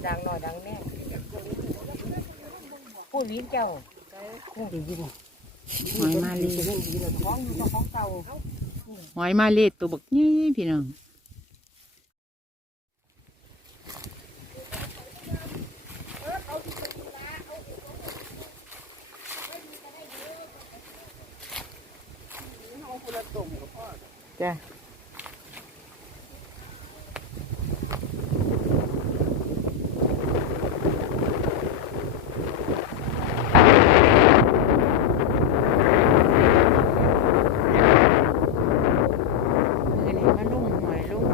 ระดังหน่อยดังแน่ผู้ลิ้นเจ้าดีอยู่หอยมาลีของอยู่กับของเก่าหอยมาลีตัวบักยี่พี่น้องจ้ะอันนี้มาลุ่มหอยลุ่ม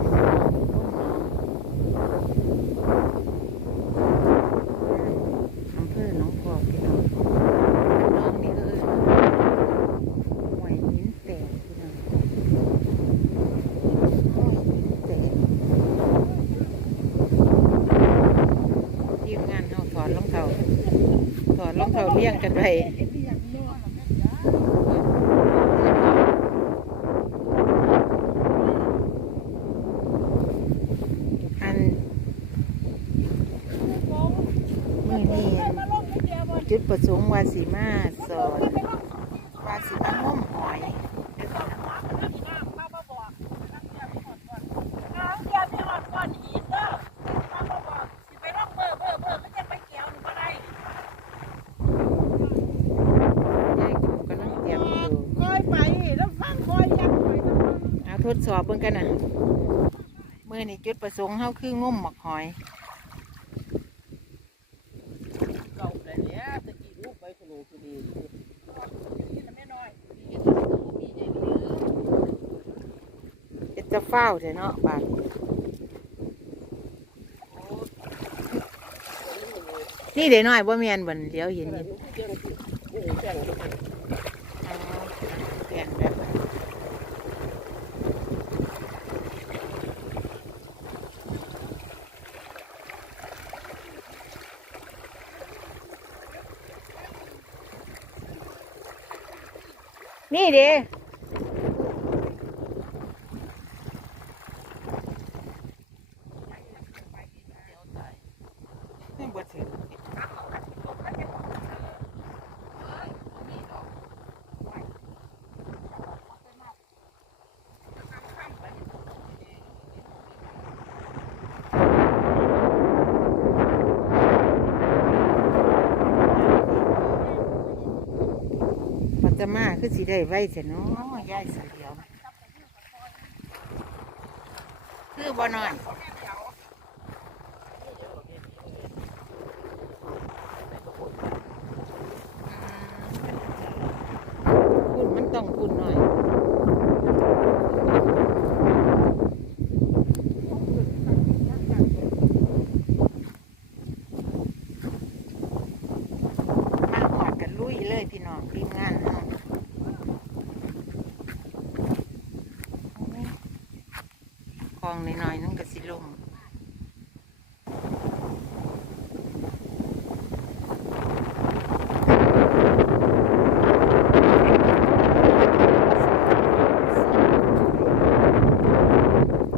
ลุ่มหนองอำเภอหนองพอกพี่น้องน้องนี่ก็เออหอยหินแตกพี่น้องหอยหินแตกทีมงานเขาถอดรองเท้าถอด รองเท้าเลี้ยงกันไปอันมือนี้จุดประสงค์ว่าสีมาสอนว่าสีมางมหอยยายกูกำลังเตรียมอยู่ คอยไปแล้วฟังคอยยักไป เอาทด สอบเบิ่งกันนะมือนี้จุดประสงค์เฮาคืองมหมกหอยเก่าแต่เนี้ยตะกี้ลูกไปสนุกคือดีเป็นจะเฝ้าวเถอะเนาะบาดนี่เดี๋ยวน้อยบ่แม่นบ่นเดี๋ยวเห็นอยู่อ๋อเปลี่ยนแบบ นี่เด้นี่บ่ถึง ปั จจมาคือสิได้ไว้เถอะเนาะยายสายเดียว คือบ่นอนคุณมันต้องคุณหน่อย มาหอดกันลุยเลยพี่น้องทีมงานเฮาคลองหน่อยๆนั่นก็สิลง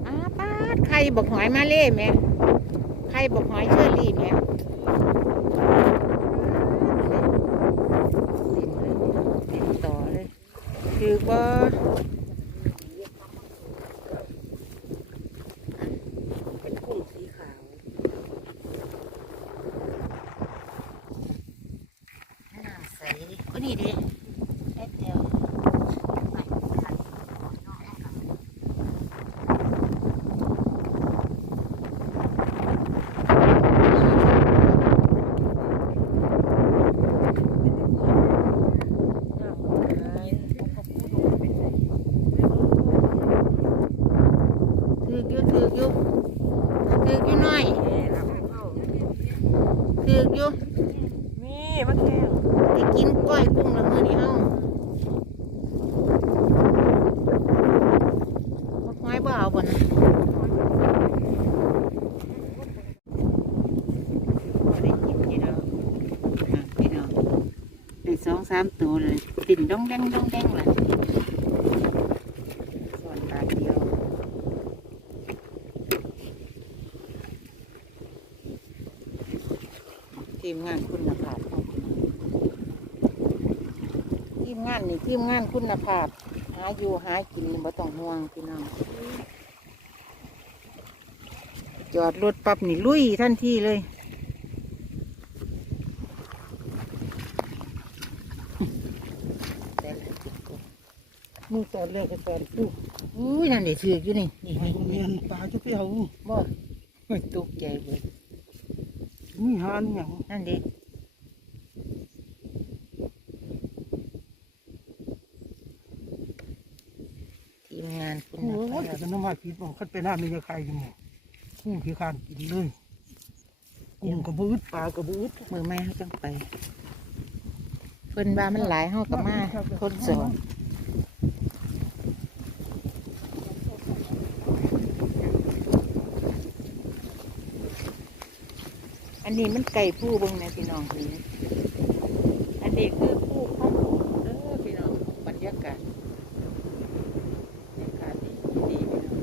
อ้าปาดใคร บอกหอยมาเล่แม่ใครบอกหอยเชอรี่แม่ติดต่อเลยคือว่า เป็นกุ้งสีขาว น้ำใสก็นี่ดิแป๊บเดียวถือกอยู่ถือกอยู่ถือกอยู่หน่อยถือกอยู่ มีมะแข้ง ได้กินก้อยกุ้งและมือนี้เฮาบักไม้บ่เอาบ่นะบ่ได้กินพี่น้องอะพี่น้องได้ สามตัวเลยติ่นดองแดงดองแดงล่ะส่วนตาเดียวทีมงานคุณภาพทีมงานนี่ทีมงานคุณภาพ หาอยู่หากินบ่ต้องห่วงพี่น้องจอดรถปั๊บนี่ลุยทันทีเลย แต่ละจุดก็ มึงตอนแรกก็ตอนตู้อุ้ยนั่นเด็ถือกอยู่นี่นี่ไอ้เมียนปลาจะไปเอาบ่ตกใจเบิดมีหานอย่างนั่นเด็ทีมงานคุณโอ้ภายพแต่น้ำมันผิดบอกคันไปหน้ามีจะใครกันหมดกุ้งขี้คานกินเลยกุ้งกระบืดปลากระบืดมือไม้เขาจังไปเพิ่นว่ามันหลายเฮากับมาทดสอบ อันนี้มันไก่ผู้เบงนะพี่น้องนี้อันนี้คือผู้ข้าวเออพี่น้องบรรยากาศบรรยากาศดีดีพี่น้อง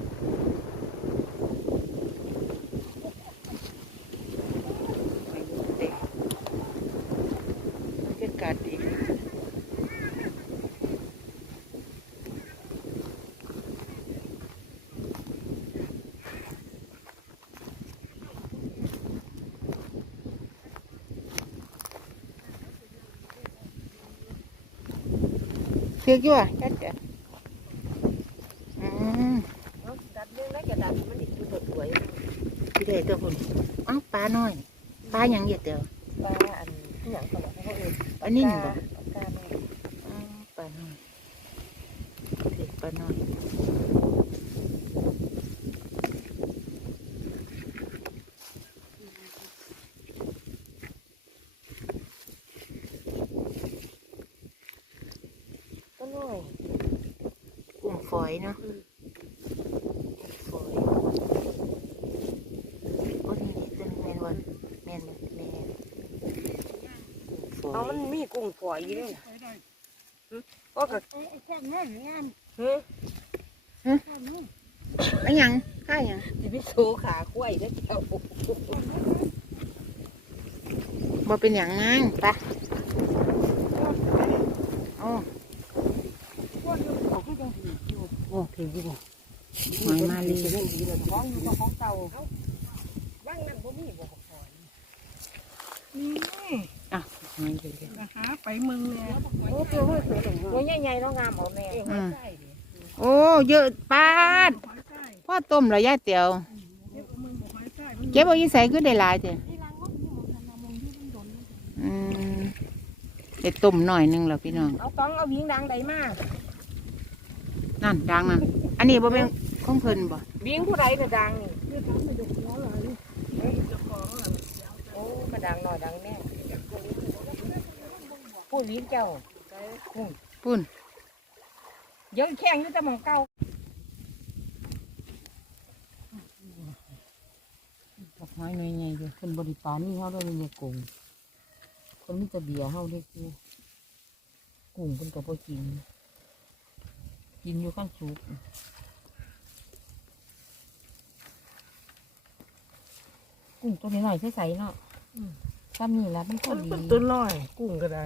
ไปดูเด็กบรรยากาศดี เชือกอยู่อะจัดจ้ะอืมดัดเรื่องแล้วจะดัดมันดิบสวยพี่ได้ตัวคุณอ้าวปลาน้อยปลาหยังเหยียดเดียวปลาอันที่อย่างเขาบอกเขาเองอันนี้บ่ปลาปลาแม่อ้าวปลาน้อยเด็กปลาน้อย ก็น้อย กุ้งฝ อยเนาะกุ้งฝอยโอ้นี่นี่ตัวนี้แมนวันแมนแมนฝอเอายมันมีกุ้งฝอยอยู่ด้วยก็กับแค่นั้นงามเฮ้ยอันหยังข้าหยังที่พี่โซขาคุ้ยแล้วเจ้าบ่เป็นหยังงั้งไปะโอ้ โอ้ถืออยู่หอยมาลีเรื่องดีเลยของอยู่กับของเก่าว่างนั่นบ่มีบ่ฝอยนี่อะหอยอยู่เลยหาไปเมืองเลยโอ้ตัวเฮ้ยตัวใหญ่ๆแล้วงามเอาแม่อืมโอ้เยอะปาดพ่อต้มเหรอยายเตียวเก็บเอายี่ใส่ขึ้นได้หลายเถอะอืมเด็ดต้มหน่อยหนึงแล้วพี่น้องเอาต้องเอาวิ่งดังใดมา นั่นดังนั่นอันนี้บ่เป็นของเพิ่นบ่วิ่งผู้ใดก็ดังนี่โอ้มาดังหน่อยดังแม่ผู้วิ่งเจ้าปุ่นเยอะแข้งนี่แต่มองเก่าดอกไม้หน่อยใหญ่อยู่คนบริปานนี่เขาได้เป็นยากุ้งคนมีแต่เบียร์เขาได้กูกุ้งเป็นกับพวกิน กินอยู่ข้างสุกกุ้งตัวนี้หน่อยใสๆเนาะซ้ำนี่แหละมันพอดีต้นน้อย กุ้งก็ได้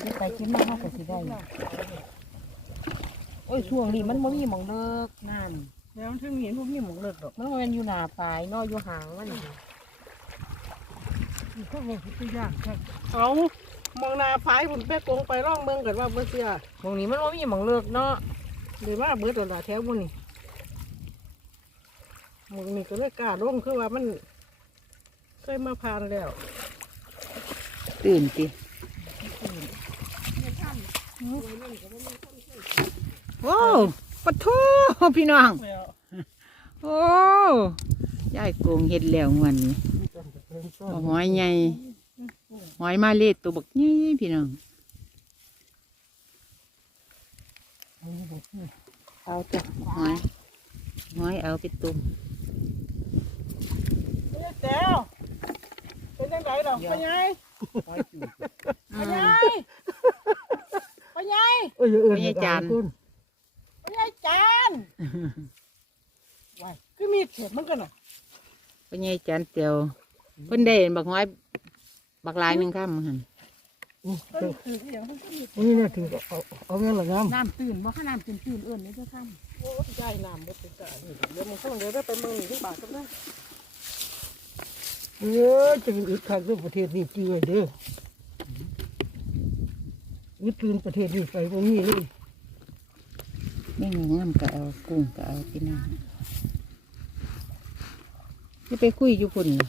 กินไปกินมาเขาก็สิได้ โอ้ยช่วงนี้มันบ่มีหมองเลิกน้แล้วถึงเห็นพวกนี้หมองเลิกดอกำมันบ่แมันอยู่หน้าปลายเนออยู่หางมันเขาบอกตัวอย่างครับเอา มองหนาฟ้ายผมไปกงไปร่องเมืองกันว่าเบื่อเสียหมองนี้มันบ่มีหมองเลิกเนาะเดี๋ยวว่าเบื่อตลาดแถวบุนี่หมองนี่ก็เลยกล้าร่งคือว่ามันเคยมาผ่านแล้ว ตื่นติโอ้ปะทูพี่น้อง โอ้ยายโกงเฮ็ดแล้วงวันนี้เอาหอยใหญ่ หอยมาเล็ดตัวบักใหญ่พี่น้องเอาจ้ะหอยหอยเอาไปตุ่มแต้วเป็นยังไงดอกปัญญาอืมปัญญาเอ้ยเอ้ยปัญญาจานปัญญาจานว้ายคือมีเห็ดมันกันอะไปพ่อใหญ่จันเตียวเพิ่นได้บักห้อย บักลายหนึ่งข้ามหันต้นคืออหย่างมันก็มีนี่เนี่ยถือเอาเอาเงินละงามน้ำตื่นบ่ข้าน้ำตื่นตื่นเอื้อนนี่จะข้ามโอ้ยได้น้ำบ่เป็นตารเดี๋ยวมึงต้องเดี๋ยวได้ไปเมืองนี่ที่บาทก็ได้เออจะเป็นอึดคักเรื่องประเทศนี้จื้อไว้เด้ออึดตื่นประเทศนี้ไปบ่มีเลยแม่งงามก็เอากุ้งก็เอาพี่น้องจะไปคุยอยู่พุ่นน่ะ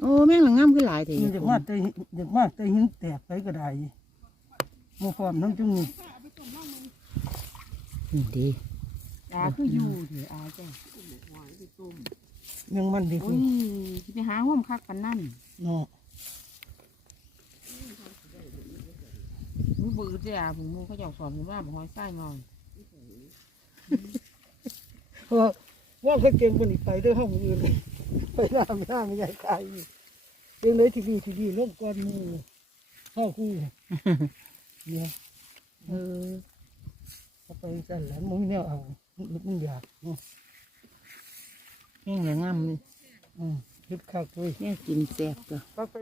โอ้แม่งละงามคือหลายแต่มันจะมาแต่จะมาแต่หินแตกไปก็ได้บ่พร้อมน้ำจุงนี่นี่ดีอาคืออยู่เถอะอาจ้ะยังมันดีโอ้ขึ้ยนสิไปหาห้อมคักปันนั่นเนาะมือบือจ้ะผมมูเขาเจ้าสอนผมว่าบ่ห้อยไส้นอนเพราะว่าว่าเขาเก่งกว่านี้ไปเด้อห้องอื่นเลย ไปหน้าไม่หน้าไม่ใหญ่ใครเรื่องไหนที่ดีที่ดีลงก่อนหมู่ห้าคู่เนี่ยเออเอาไปสั่นแหล้วมึงเนี่ยเอามึงมึงอยากเนาะแม่งละงามอืมคิดคักเว้ยแม่งกินแซ่บก็ก็ไป